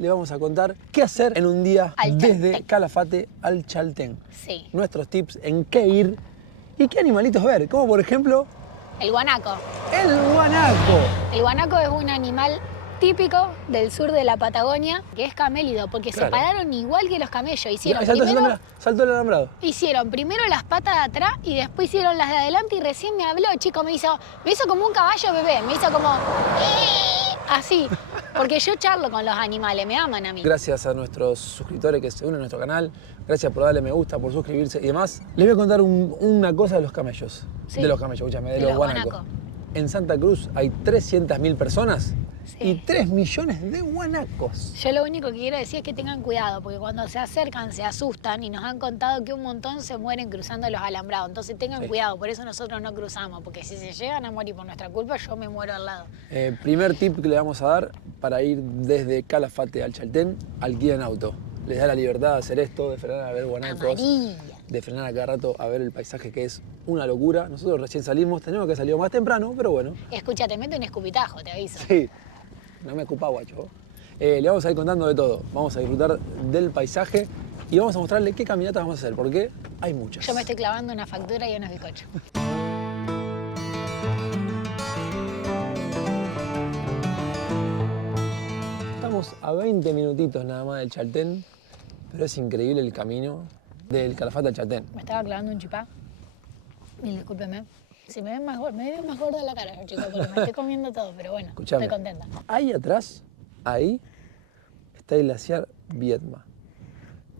le vamos a contar qué hacer en un día desde Calafate al Chaltén. Sí. Nuestros tips en qué ir y qué animalitos ver, como por ejemplo... El guanaco. ¡El guanaco! El guanaco es un animal típico del sur de la Patagonia, que es camélido, porque se pararon igual que los camellos. Saltó el alambrado. Hicieron primero las patas de atrás y después hicieron las de adelante y recién me habló, chico, me hizo como un caballo bebé, me hizo como... así, porque yo charlo con los animales, me aman a mí. Gracias a nuestros suscriptores que se unen a nuestro canal, gracias por darle me gusta, por suscribirse y demás. Les voy a contar una cosa de los camellos. Sí. De los camellos, escúchame, de los guanacos. guanaco. En Santa Cruz hay 300.000 personas Sí. y 3 millones de guanacos. Yo lo único que quiero decir es que tengan cuidado, porque cuando se acercan se asustan y nos han contado que un montón se mueren cruzando los alambrados. Entonces tengan cuidado, por eso nosotros no cruzamos, porque si se llegan a morir por nuestra culpa, yo me muero al lado. Primer tip que le vamos a dar para ir desde Calafate al Chaltén, alquilen auto. Les da la libertad de hacer esto, de frenar a ver guanacos. Amarilla. De frenar a cada rato a ver el paisaje, que es una locura. Nosotros recién salimos, tenemos que salir más temprano, pero bueno. Escucha, te meto un escupitajo, te aviso. Sí, no me ocupa, guacho. Le vamos a ir contando de todo. Vamos a disfrutar del paisaje y vamos a mostrarle qué caminatas vamos a hacer, porque hay muchas. Yo me estoy clavando una factura y unos bizcochos. Estamos a 20 minutitos nada más del Chaltén, pero es increíble el camino del Calafate al Chaltén. Me estaba clavando un chipá. Y discúlpeme. Si me ven más gorda, me veo más gorda la cara, chicos, porque me estoy comiendo todo, pero bueno, Escuchame, estoy contenta. ahí atrás, ahí, está el glaciar Viedma.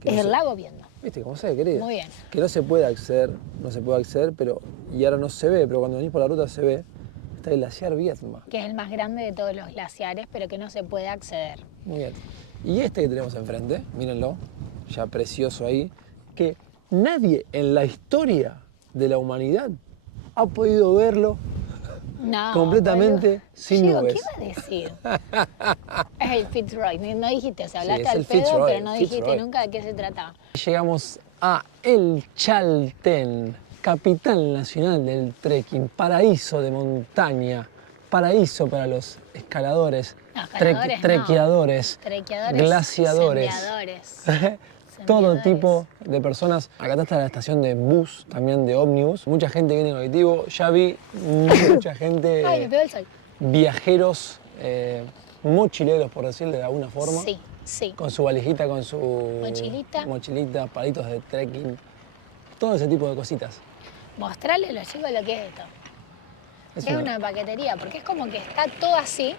Es el lago Viedma. ¿Viste cómo se ve, querida? Muy bien. Que no se puede acceder, pero, y ahora no se ve, pero cuando venís por la ruta se ve, está el glaciar Viedma. Que es el más grande de todos los glaciares, pero que no se puede acceder. Muy bien. Y este que tenemos enfrente, mírenlo, ya precioso ahí, que nadie en la historia de la humanidad ha podido verlo No, completamente sin Chico, nubes. ¿qué iba a decir? Es el Fitzroy, no dijiste, o sea, hablaste es al el pedo, Fitzroy, pero no dijiste Fitzroy. nunca de qué se trataba. Llegamos a El Chaltén, capital nacional del trekking, paraíso de montaña, paraíso para los escaladores, No, escaladores no. trequeadores, Trequeadores, glaciadores. sendeadores. Todo Sendeadores. tipo de personas. Acá está la estación de bus, también de ómnibus. Mucha gente viene en colectivo. Ya vi mucha gente, Ay, me pegó el sol. viajeros, mochileros, por decirlo de alguna forma. Sí, sí. Con su valijita, con su Mochilita. palitos de trekking. Todo ese tipo de cositas. Mostrarle a los chicos lo que es esto. Es una paquetería, porque es como que está todo así,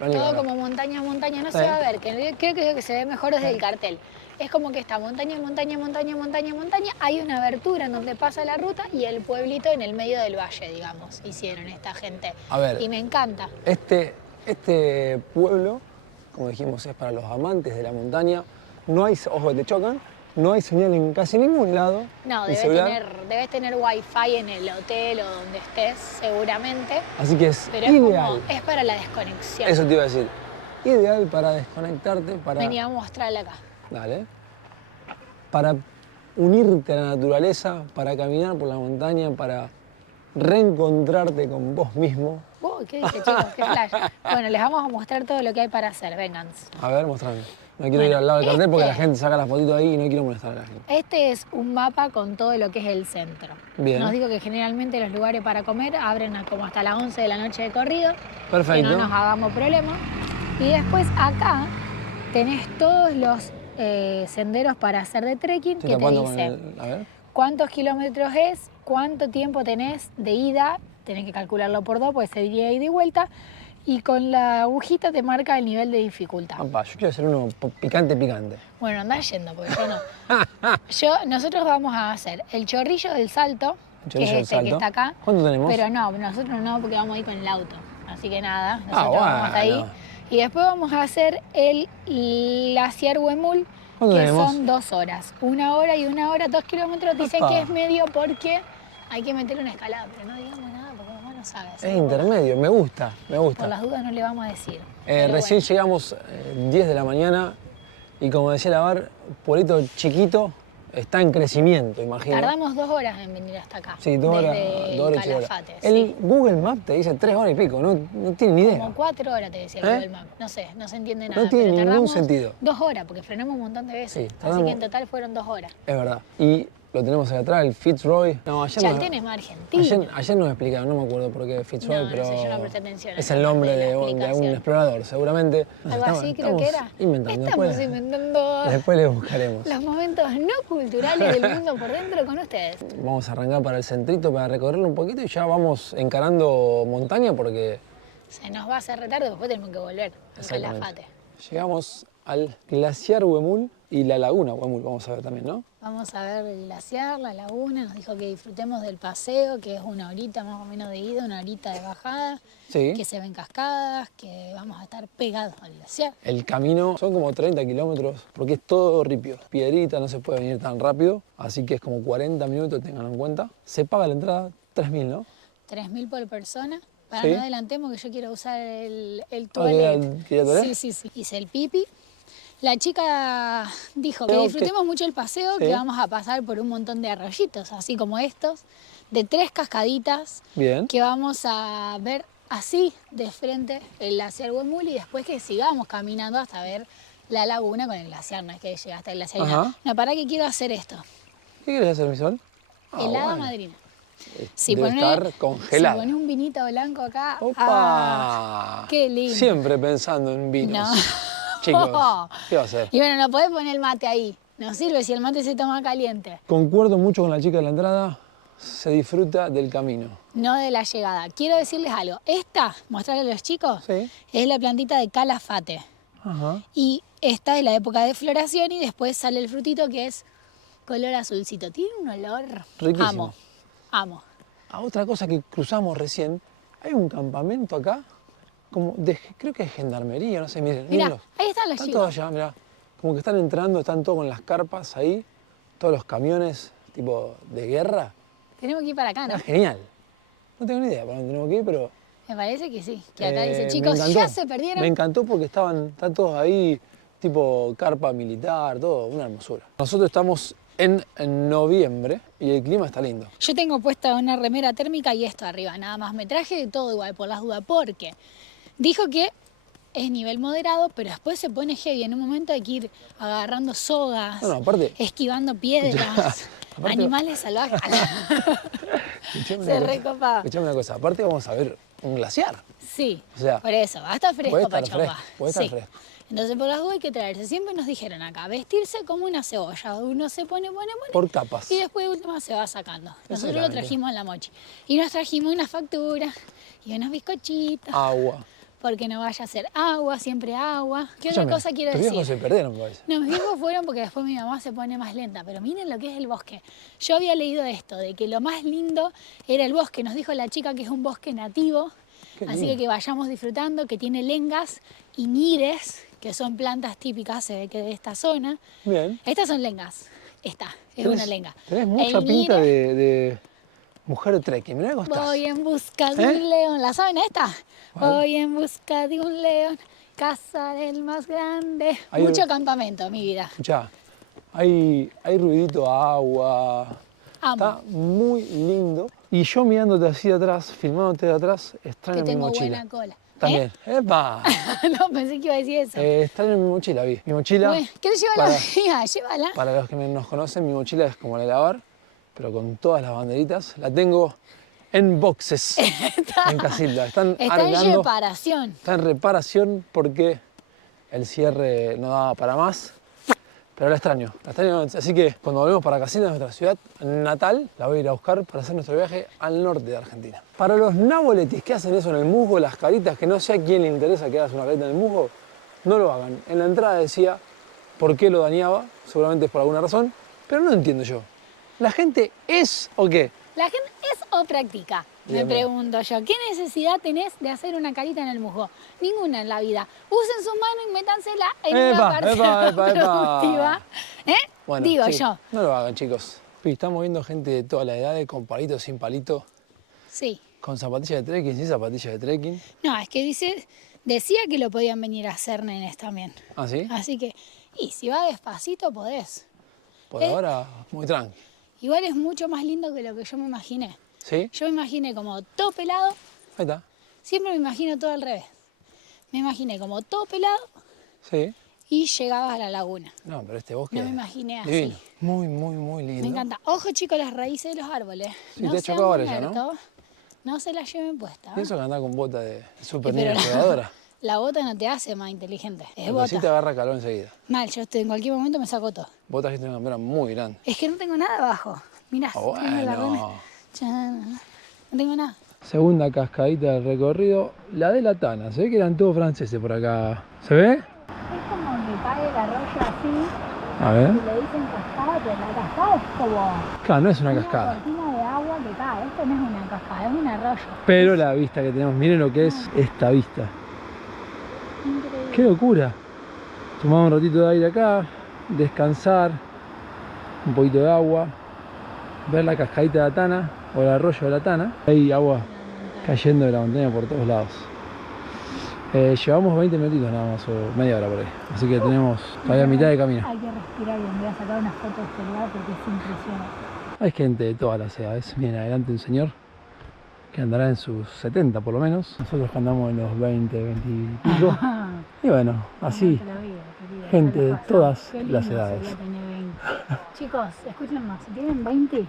todo como montaña, montaña. No se va a ver, que creo que se ve mejor desde el cartel. Es como que está montaña, montaña, montaña, montaña, montaña. Hay una abertura en donde pasa la ruta y el pueblito en el medio del valle, digamos, hicieron esta gente. A ver. Y me encanta. Este pueblo, como dijimos, es para los amantes de la montaña. No hay, ojo, te chocan, no hay señal en casi ningún lado. No, el celular. debes tener wifi en el hotel o donde estés, seguramente. Así que es Pero ideal. es para la desconexión. Eso te iba a decir. Ideal para desconectarte, para... Venía a mostrarle acá. Dale. Para unirte a la naturaleza, para caminar por la montaña, para reencontrarte con vos mismo. ¿Qué dije, chicos? ¿Qué flash? Bueno, les vamos a mostrar todo lo que hay para hacer. Vengan. A ver, mostrame. No quiero ir al lado del cartel porque la gente saca las fotitos ahí y no quiero molestar a la gente. Este es un mapa con todo lo que es el centro. Bien. Nos digo que generalmente los lugares para comer abren como hasta las 11 de la noche de corrido. Perfecto. Que no nos hagamos problema. Y después acá tenés todos los senderos para hacer de trekking que te dice a ver. cuántos kilómetros es, cuánto tiempo tenés de ida, tenés que calcularlo por 2, pues sería ida y vuelta, y con la agujita te marca el nivel de dificultad. Papá, yo quiero hacer uno picante. Bueno, andá yendo, porque yo no. Nosotros vamos a hacer el chorrillo del salto, que es este que está acá. ¿Cuánto tenemos? Pero no, nosotros no, porque vamos a ir con el auto. Así que nada, nosotros vamos hasta ahí. Bueno. Y después vamos a hacer el glaciar Huemul, que tenemos? son 2 horas. 1 hora y 1 hora, 2 kilómetros. Dicen que es medio porque hay que meter una escalada, pero no digamos nada porque mamá no sabe. Es intermedio, me gusta. Por las dudas no le vamos a decir. Recién llegamos 10 de la mañana y como decía la Bar, pueblito chiquito, está en crecimiento, imagino. Tardamos 2 horas en venir hasta acá. Sí, 2 horas, desde 2 horas y Calafate. horas. El Google Maps te dice 3 horas y pico, no tiene ni idea. Como 4 horas te decía el Google Maps. No sé, no se entiende nada. No tiene pero ningún tardamos sentido. 2 horas, porque frenamos un montón de veces. Así que en total fueron 2 horas. Es verdad. Y lo tenemos acá atrás, el Fitzroy. No, ayer Chaltén es más argentino. Ayer nos explicaron, no me acuerdo por qué Fitzroy, No, pero no sé, yo no presté atención a es esa el nombre parte de la de algún explicación. explorador, seguramente. Algo así creo que era. Estamos inventando Después le buscaremos. los momentos no culturales del mundo por dentro con ustedes. Vamos a arrancar para el centrito para recorrerlo un poquito y ya vamos encarando montaña porque... Se nos va a hacer retardo, después tenemos que volver al Calafate. Llegamos al glaciar Huemul y la laguna Huemul, vamos a ver también, ¿no? Vamos a ver el glaciar, la laguna, nos dijo que disfrutemos del paseo, que es 1 horita más o menos de ida, 1 horita de bajada, Sí. que se ven cascadas, que vamos a estar pegados al glaciar. El camino son como 30 kilómetros porque es todo ripio, piedrita, no se puede venir tan rápido, así que es como 40 minutos, tenganlo en cuenta. Se paga la entrada 3.000, ¿no? 3.000 por persona. Para Sí. no adelantemos que yo quiero usar el toilet. ¿Quería toilet? Sí. Hice el pipi. La chica dijo que disfrutemos mucho el paseo, Sí. que vamos a pasar por un montón de arroyitos, así como estos, de 3 cascaditas, Bien. que vamos a ver así de frente el glaciar Huemul y después que sigamos caminando hasta ver la laguna con el glaciar, no es que llegue hasta el glaciar. Ajá. No, para que quiero hacer esto. ¿Qué quieres hacer, mi sol? Helada madrina. Debe estar congelada. Si pones un vinito blanco acá, ¡Opa! qué lindo. Siempre pensando en vinos. No. Chicos, ¿qué va a hacer? Y bueno, no podés poner el mate ahí. No sirve si el mate se toma caliente. Concuerdo mucho con la chica de la entrada. Se disfruta del camino. No de la llegada. Quiero decirles algo. Esta, mostrarle a los chicos, Sí. es la plantita de Calafate. Ajá. Y esta es la época de floración y después sale el frutito que es color azulcito. Tiene un olor. Riquísimo. Amo. Otra cosa que cruzamos recién, hay un campamento acá, como creo que es gendarmería, no sé, miren. Mirá, mírenlos. ahí están los Están chicos. todos allá, mirá. Como que están entrando, están todos con las carpas ahí, todos los camiones tipo de guerra. Tenemos que ir para acá, ¿no? Está genial. No tengo ni idea para dónde tenemos que ir, pero... Me parece que sí. Que acá dice, me chicos, encantó. ya se perdieron. Me encantó porque están todos ahí, tipo carpa militar, todo, una hermosura. Nosotros estamos en noviembre y el clima está lindo. Yo tengo puesta una remera térmica y esto arriba, nada más. Me traje de todo igual, por las dudas, porque dijo que es nivel moderado, pero después se pone heavy. En un momento hay que ir agarrando sogas, No, aparte... esquivando piedras, Aparte- animales salvajes. Escuchame Se una cosa. recopaba. Escuchame una cosa, aparte vamos a ver un glaciar. Sí, O sea, por eso, va a estar fresco puede estar Pachamba. fresco, puede estar Sí. fresco. Entonces por las dudas hay que traerse. Siempre nos dijeron acá, vestirse como una cebolla. Uno se pone, Por capas. y después de última se va sacando. Nosotros lo Exactamente. trajimos en la mochi. Y nos trajimos una factura y unos bizcochitos. Agua. Porque no vaya a ser agua, siempre agua. ¿Qué Escúchame, otra cosa quiero tus viejos decir? se perdieron, me parece. No, mis viejos fueron porque después mi mamá se pone más lenta. Pero miren lo que es el bosque. Yo había leído esto, de que lo más lindo era el bosque. Nos dijo la chica que es un bosque nativo. Qué Así lindo. que vayamos disfrutando, que tiene lengas y ñires, que son plantas típicas, se ve que de esta zona. Bien. Estas son lengas. Esta es Tenés- una lenga. Tenés mucha El pinta ñire, de mujer de trekking. Mirá cómo estás. voy en busca de ¿Eh? un león. ¿La saben esta? ¿Cuál? Voy en busca de un león, casa del más grande. Hay Mucho un- campamento, mi vida. Escuchá, hay ruidito a agua. Amo. Está muy lindo. Y yo mirándote así de atrás, filmándote de atrás, extraño Que mi tengo mochila. buena cola. También. ¡Epa! No, pensé que iba a decir eso. Extraño mi mochila, vi. Mi mochila, Bueno, ¿quieres llevarla? para- Mira, llévala. para los que nos conocen, mi mochila es como la de lavar, pero con todas las banderitas. La tengo en boxes, en casita. Están Está en arreglando. reparación. Está en reparación porque el cierre no daba para más. Pero la extraño. Así que cuando volvemos para Casita, nuestra ciudad natal, la voy a ir a buscar para hacer nuestro viaje al norte de Argentina. Para los naboletis que hacen eso en el musgo, las caritas, que no sé a quién le interesa que hagas una carita en el musgo, no lo hagan. En la entrada decía por qué lo dañaba, seguramente es por alguna razón, pero no entiendo yo. ¿La gente es o qué? ¿La gente es o practica? Bien, Me bien. pregunto yo. ¿Qué necesidad tenés de hacer una carita en el musgo? Ninguna en la vida. Usen su mano y métansela en una Epa, parte epa, epa, epa. productiva. ¿Eh? Bueno, Digo sí, yo. no lo hagan, chicos. Y estamos viendo gente de toda la edad, con palito, sin palito, Sí. con zapatillas de trekking, sin zapatillas de trekking. No, es que decía que lo podían venir a hacer nenes también. ¿Ah, sí? Así que, y si va despacito podés. por ahora muy tranqui. Igual es mucho más lindo que lo que yo me imaginé. ¿Sí? Yo me imaginé como todo pelado. Ahí está. Siempre me imagino todo al revés. Me imaginé como todo pelado Sí. y llegabas a la laguna. No, pero este bosque No me imaginé así. divino. Muy, muy, muy lindo. Me encanta. Ojo, chicos, las raíces de los árboles. Sí, no te ha sean chocado ahora ya, ¿no? muertos. No se la lleven puesta. Pienso que andar con bota de super Pero niña jugadora. la bota no te hace más inteligente. Es Pero bota. sí te agarra calor enseguida. Mal, yo en cualquier momento me saco todo. Botas que tienen una campera muy grande. Es que no tengo nada abajo. Mirá, Oh, tengo la rana. bueno. Chan, no tengo nada. Segunda cascadita del recorrido, la de la Tana. Se ve que eran todos franceses por acá. ¿Se ve? Es como que cae el arroyo así. A ver. Y le dicen cascada, pero la cascada es como Claro, no es una una cascada. cortina de agua que cae. Esto no es una cascada, es un arroyo. Pero la vista que tenemos, miren lo que es esta vista. Increíble. ¡Qué locura! Tomar un ratito de aire acá, descansar, un poquito de agua, ver la cascadita de la Tana o el arroyo de la Tana. Hay agua cayendo de la montaña por todos lados. Llevamos 20 minutitos nada más, o media hora por ahí. Así que tenemos todavía mitad de camino. Hay que respirar bien. Voy a sacar unas fotos de este lugar porque es impresionante. Hay gente de todas las edades. Viene adelante un señor que andará en sus 70 por lo menos. Nosotros que andamos en los 20, 20 y pico. Y bueno, así, gente de todas las edades. Chicos, escuchen más. Si tienen 20,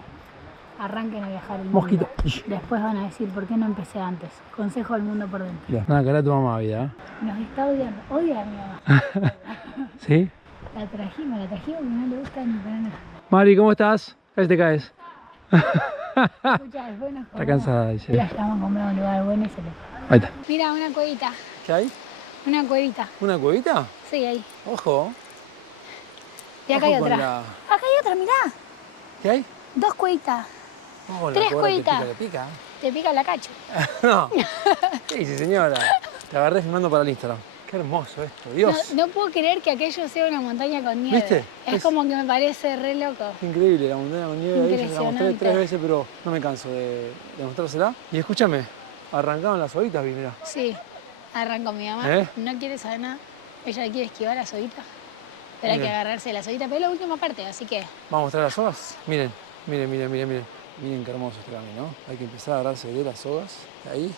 arranquen a viajar el mundo. Mosquito. Después van a decir, ¿por qué no empecé antes? Consejo del mundo por dentro. Mirá, nada, que era tu mamá vida, ¿eh? Nos está odiando. Odia a mi mamá. ¿Sí? La trajimos porque no le gusta ni para nada. Mari, ¿cómo estás? Casi te caes. Escucha, después nos Está cansada, dice. La llevamos a comer a un lugar bueno y se le fue. Ahí está. Mira, una cuevita. ¿Qué hay? Una cuevita. ¿Una cuevita? Sí, ahí. Ojo. Y acá hay Ojo con otra. la- Acá hay otra, mirá. ¿Qué hay? 2 cuevitas. Oh, la 3 cobra cuevitas. te pica. Te pica la cacho. No. ¿Qué dice, señora? Te agarré filmando para el Instagram. Qué hermoso esto, Dios. No puedo creer que aquello sea una montaña con nieve. ¿Viste? Es como que me parece re loco. Increíble, la montaña con nieve ahí, ya la mostré Impresionante. 3 veces, pero no me canso de mostrársela. Y escúchame, arrancaron las hojitas, vi, mirá. Sí, arrancó mi mamá. ¿Eh? No quiere saber nada. Ella quiere esquivar la soguita. Pero hay que Bien. agarrarse la soguita, pero es la última parte, así que... Vamos a mostrar las sogas. Miren, miren, miren, miren, miren. Miren qué hermoso este camino, ¿no? Hay que empezar a agarrarse de las sogas, de ahí,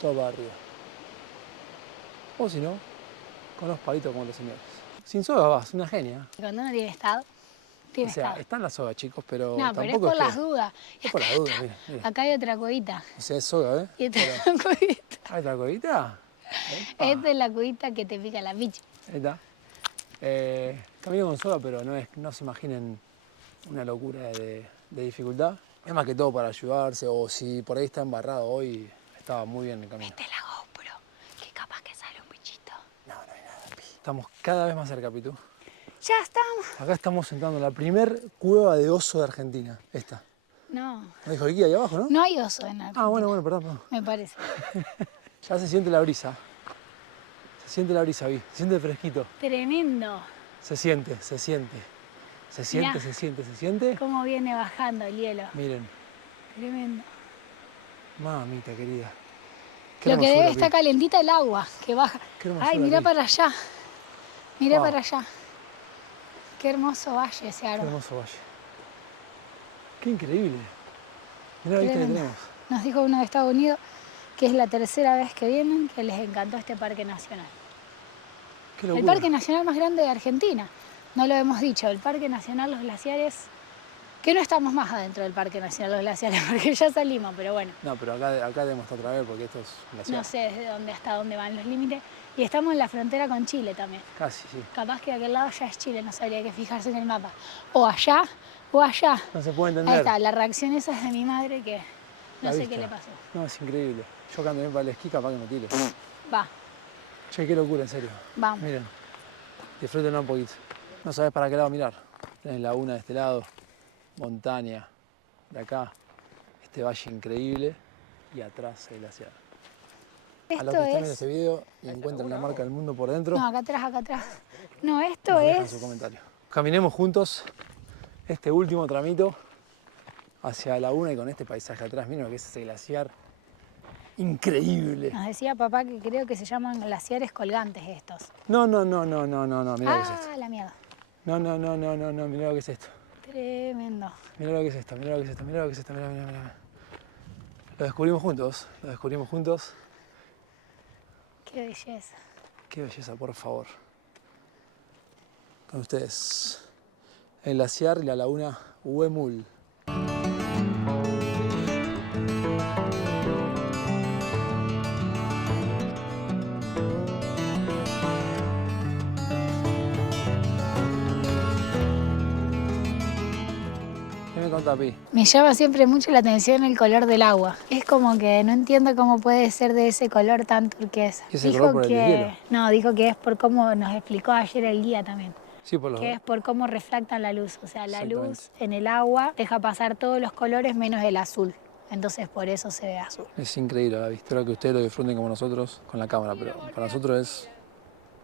todo para arriba. O si no, con los palitos como los señores. Sin soga vas, una genia. Cuando uno tiene estado, tiene O sea, estado. están las sogas, chicos, pero No, pero es tampoco por que... las dudas. Es por la duda, miren, miren. Acá hay otra cuevita. O sea, es soga, ¿eh? Y esta es la cuevita. ¿Hay otra cogita? Esta es la cuevita que te pica la picha. Ahí está. Camino con soga, pero no se imaginen una locura de dificultad. Es más que todo para ayudarse, o si por ahí está embarrado hoy, estaba muy bien el camino. Esta es la GoPro, que capaz que sale un bichito. No, no hay nada, Pi. Estamos cada vez más cerca, Pitu. Ya estamos. Acá estamos entrando en la primer cueva de oso de Argentina. Esta. No, ¿No dijo Iki ahí abajo, no? no hay oso en Argentina. Ah, bueno, perdón. Me parece. Ya se siente la brisa. Se siente la brisa, Vi. Se siente fresquito. Tremendo. Se siente, se siente. Se siente, Mirá. se siente, se siente. Cómo viene bajando el hielo. Miren, Tremendo. mamita querida. Lo que hermosura, debe Pi. estar calentita el agua que baja. Qué hermosura, Ay, mira Pi. para allá. Mira Wow. para allá. Qué hermoso valle ese Qué árbol. hermoso valle. Qué increíble. Mirá la vista que Tremendo. tenemos. Nos dijo uno de Estados Unidos que es la tercera vez que vienen, que les encantó este parque nacional. Qué El locura. parque nacional más grande de Argentina. No lo hemos dicho, el Parque Nacional Los Glaciares, que no estamos más adentro del Parque Nacional Los Glaciares porque ya salimos, pero bueno, No, pero acá debemos estar otra vez porque esto es glaciar. no sé desde dónde hasta dónde van los límites. Y estamos en la frontera con Chile también. Casi, sí. Capaz que de aquel lado ya es Chile, no sabría que fijarse en el mapa. O allá, o allá. No se puede Ahí entender. está, la reacción esa es de mi madre que no La sé vista. qué le pasó. No, es increíble. Yo cuando voy para el esquí capaz que me tiro. Va, Che, qué locura, en serio. vamos. Miren, disfrútenlo un poquito. No sabes para qué lado mirar. Tenés laguna de este lado, montaña de acá, este valle increíble y atrás el glaciar. A los Esto que están viendo es... este video y encuentran la marca del mundo por dentro, No, acá atrás, acá atrás. No, esto nos dejan su es... comentario. Caminemos juntos este último tramito hacia la laguna y con este paisaje atrás. Miren lo que es ese glaciar increíble. Nos decía papá que creo que se llaman glaciares colgantes estos. No, mira lo que es esto. Ah, la mierda. No, no, no, no, no, no, mirá lo que es esto. Tremendo. Mirá lo que es esto, mirá lo que es esto, mirá lo que es esto, mirá, mirá, mirá. Lo descubrimos juntos, lo descubrimos juntos. Qué belleza. Qué belleza, por favor. Con ustedes, el glaciar y la laguna Huemul. ¿Qué me contás, Pi? Me llama siempre mucho la atención el color del agua. Es como que no entiendo cómo puede ser de ese color tan turquesa. ¿Y ese color por el deshielo? No, dijo que es por cómo nos explicó ayer el guía también. Sí, por los... Que es por cómo refractan la luz. O sea, la Exactamente. luz en el agua deja pasar todos los colores menos el azul. Entonces por eso se ve azul. Es increíble la vista. Espero que ustedes lo disfruten como nosotros con la cámara, pero para nosotros es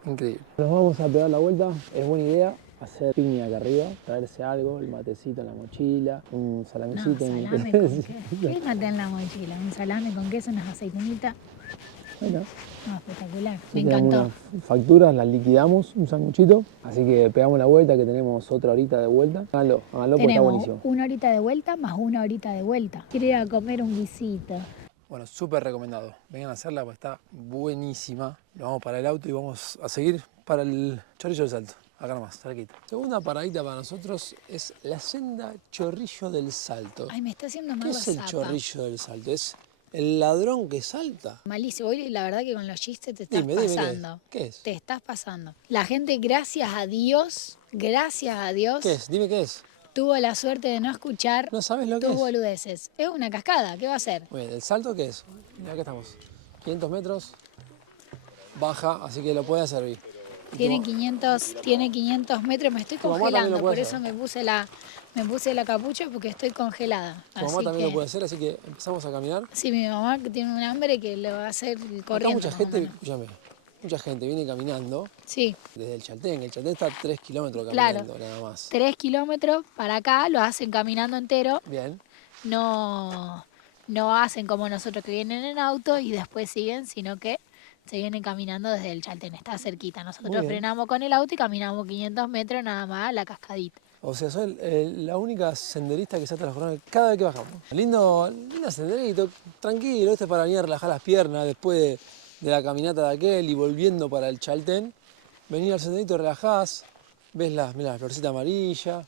increíble. Nos vamos a pegar la vuelta. Es buena idea hacer picnic acá arriba, traerse algo, el matecito en la mochila, un salamecito. No, salame con queso. ¿Qué mate en la mochila? Un salame con queso, unas aceitunitas. Bueno, No, espectacular. Me tenemos encantó. unas facturas, las liquidamos, un sanguchito. Así que pegamos la vuelta, que tenemos otra horita de vuelta. Háganlo porque está Tenemos buenísimo. una horita de vuelta más una horita de vuelta. Quiero ir a comer un guisito. Bueno, súper recomendado. Vengan a hacerla porque está buenísima. Nos vamos para el auto y vamos a seguir para el Chorrillo del Salto. Acá nomás, cerquita. Segunda paradita para nosotros es la senda Chorrillo del Salto. Ay, me está haciendo ¿Qué mal es el zapa. Chorrillo del Salto? ¿Es el ladrón que salta? Malísimo. Hoy la verdad que con los chistes te estás Dime, pasando. ¿qué es? Te estás pasando. La gente, gracias a Dios, ¿Qué es? Dime qué es. tuvo la suerte de no escuchar ¿No sabes lo que tus es? boludeces. Es una cascada, ¿qué va a hacer? Muy bien, ¿el salto qué es? Mira, acá estamos. 500 metros, baja, así que lo puede hacer. Tiene 500 metros, me estoy Tu mamá también congelando, lo puede por eso hacer. me puse la capucha porque estoy congelada. Tu mamá Así también que, lo puede hacer, así que empezamos a caminar. sí, mi mamá que tiene un hambre que lo va a hacer corriendo. Acá mucha más o gente, menos. escúchame, mucha gente viene caminando Sí, desde el Chaltén. El Chaltén está a 3 kilómetros claro. caminando, nada más. 3 kilómetros para acá lo hacen caminando entero. Bien. No, no hacen como nosotros que vienen en auto y después siguen, sino que se vienen caminando desde el Chaltén, está cerquita. Nosotros Muy bien. frenamos con el auto y caminamos 500 metros nada más a la cascadita. O sea, soy la única senderista que salta las jornadas cada vez que bajamos. Lindo senderito, tranquilo, este es para venir a relajar las piernas después de la caminata de aquel y volviendo para el Chaltén. Venir al senderito, relajás, ves mirá, la florcita amarilla,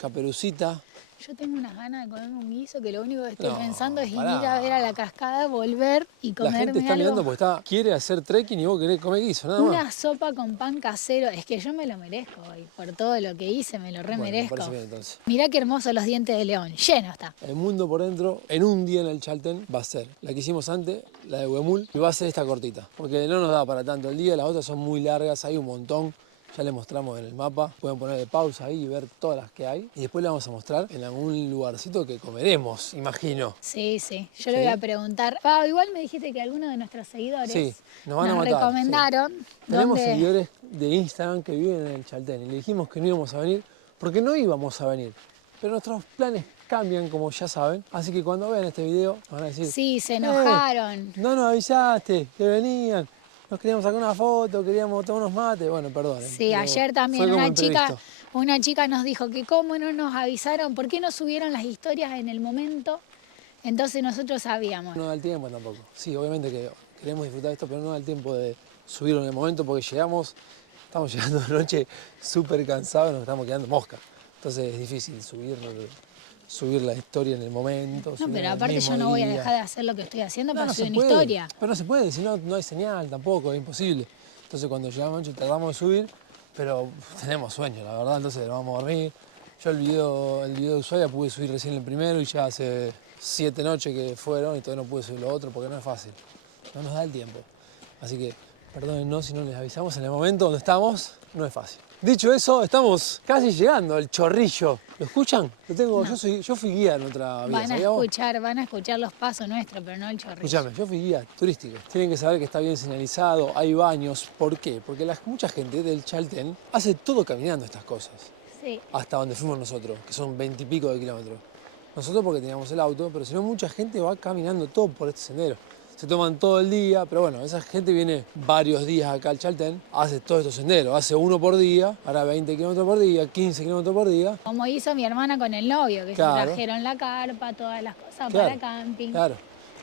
caperucita. Yo tengo unas ganas de comerme un guiso que lo único que estoy No, pensando es ir pará. a ver a la cascada, volver y La gente comerme está mirando algo. porque quiere hacer trekking y vos querés comer guiso, nada más. Una sopa con pan casero, es que yo me lo merezco hoy, por todo lo que hice, me lo Bueno, me remerezco. parece bien entonces. Mirá qué hermosos los dientes de león, lleno está. El mundo por dentro, en un día en el Chaltén, va a ser la que hicimos antes, la de Huemul, y va a ser esta cortita. Porque no nos da para tanto el día, las otras son muy largas, hay un montón. Ya les mostramos en el mapa, pueden ponerle pausa ahí y ver todas las que hay. Y después les vamos a mostrar en algún lugarcito que comeremos, imagino. Sí, yo le ¿Sí? voy a preguntar. Pau, igual me dijiste que algunos de nuestros seguidores Sí, nos van a matar, recomendaron Tenemos dónde... seguidores de Instagram que viven en el Chaltén y le dijimos que no íbamos a venir porque no íbamos a venir. Pero nuestros planes cambian, como ya saben. Así que cuando vean este video van a decir... Sí, se enojaron. No nos avisaste que venían. Nos queríamos sacar una foto, queríamos tomar unos mates. Bueno, perdón. Sí, ayer también fue como una chica nos dijo que cómo no nos avisaron, por qué no subieron las historias en el momento. Entonces nosotros sabíamos. No da el tiempo tampoco. Sí, obviamente que queremos disfrutar de esto, pero no da el tiempo de subirlo en el momento porque estamos llegando de noche súper cansados y nos estamos quedando mosca. Entonces es difícil subir la historia en el momento. No, pero aparte yo no voy a dejar de hacer lo que estoy haciendo para subir una historia. Pero no se puede, si no, no hay señal tampoco, es imposible. Entonces cuando llegamos noche tratamos de subir, pero tenemos sueño, la verdad, entonces nos vamos a dormir. Yo el video de Ushuaia pude subir recién el primero y ya hace 7 noches que fueron y todavía no pude subir lo otro porque no es fácil. No nos da el tiempo. Así que perdónennos si no les avisamos en el momento donde estamos, no es fácil. Dicho eso, estamos casi llegando al Chorrillo. ¿Lo escuchan? Lo tengo, No. yo fui guía en otra vida. Van a escuchar los pasos nuestros, pero no el Chorrillo. Escuchame, yo fui guía turístico. Tienen que saber que está bien señalizado, hay baños. ¿Por qué? Porque mucha gente del Chaltén hace todo caminando estas cosas. Sí. Hasta donde fuimos nosotros, que son 20 y pico de kilómetros. Nosotros porque teníamos el auto, pero si no mucha gente va caminando todo por este sendero. se toman todo el día, pero bueno, esa gente viene varios días acá al Chaltén, hace todos estos senderos, hace uno por día, ahora 20 kilómetros por día, 15 kilómetros por día. Como hizo mi hermana con el novio, que Claro. se trajeron la carpa, todas las cosas Claro, para camping. Claro,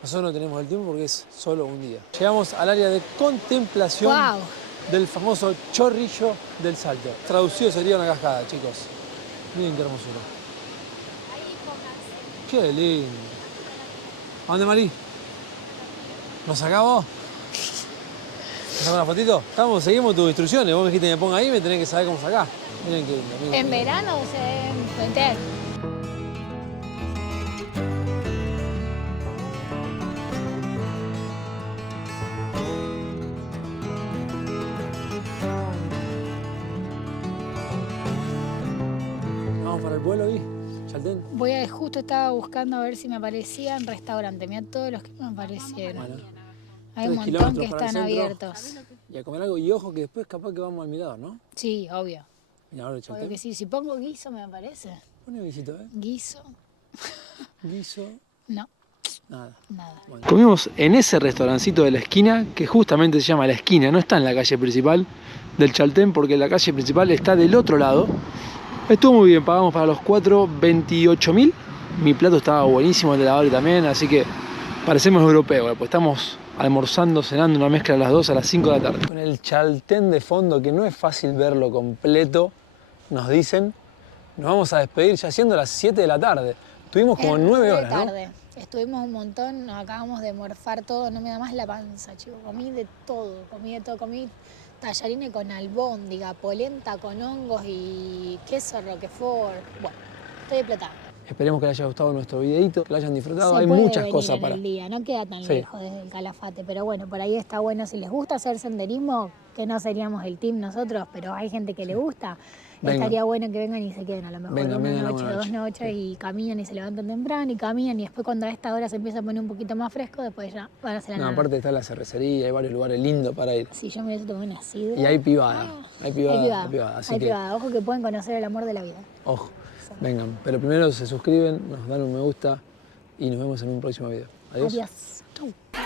nosotros no tenemos el tiempo porque es solo un día. Llegamos al área de contemplación Wow. del famoso Chorrillo del Salto. Traducido sería una cascada, chicos. Miren qué hermosura. Qué lindo. ¿A dónde, Mari? ¿Nos sacamos? ¿Nos sacamos una fotito? Seguimos tus instrucciones. Vos me dijiste que me ponga ahí y me tenés que saber cómo sacar. Miren qué lindo. Miren En qué lindo. verano se meter. Vamos para el pueblo ahí, Chaltén. Justo estaba buscando a ver si me aparecían restaurantes. Mira todos los que me aparecieron. Bueno, Hay un 3 montón que kilómetros para el están centro. abiertos. Y a comer algo. Y ojo que después capaz que vamos al mirador, ¿no? Sí, obvio. Mira, ahora el Obvio Chaltén. que sí. Si pongo guiso me aparece. Pone visito, ¿eh? Guiso. Guiso. No, Nada. nada. Bueno. Comimos en ese restaurancito de la esquina, que justamente se llama La Esquina, no está en la calle principal del Chaltén, porque la calle principal está del otro lado. Estuvo muy bien, pagamos para los 4 28.000. Mi plato estaba buenísimo, el de la Bari también, así que parecemos europeos, pues estamos almorzando, cenando, una mezcla a las 2 a las 5 de la tarde. Con el Chaltén de fondo, que no es fácil verlo completo, nos dicen, nos vamos a despedir ya siendo las 7 de la tarde. Tuvimos como 9 horas, ¿no? tarde. Estuvimos un montón, nos acabamos de morfar todo, no me da más la panza, chico. Comí de todo, comí tallarines con albóndiga, polenta con hongos y queso roquefort. Bueno, estoy explotada. Esperemos que les haya gustado nuestro videito, que lo hayan disfrutado. Se Hay puede muchas venir cosas en para... el día, no queda tan Sí. lejos desde el Calafate, pero bueno, por ahí está bueno. Si les gusta hacer senderismo, que no seríamos el team nosotros, pero hay gente que le gusta, Vengan. estaría bueno que vengan y se queden a lo mejor Vengan, una vengan noche, una dos noche. noches y caminan y se levantan temprano y caminan y después cuando a esta hora se empieza a poner un poquito más fresco, después ya van a hacer la No, nada. aparte está la cervecería, hay varios lugares lindos para ir. Si yo me hubiese tomado una sidra. Y hay pibada, hay pibada, Hay hay pibada. Así hay que, privada. Ojo que pueden conocer el amor de la vida. ojo, vengan. Pero primero se suscriben, nos dan un me gusta y nos vemos en un próximo video. Adiós. Adiós. Chau.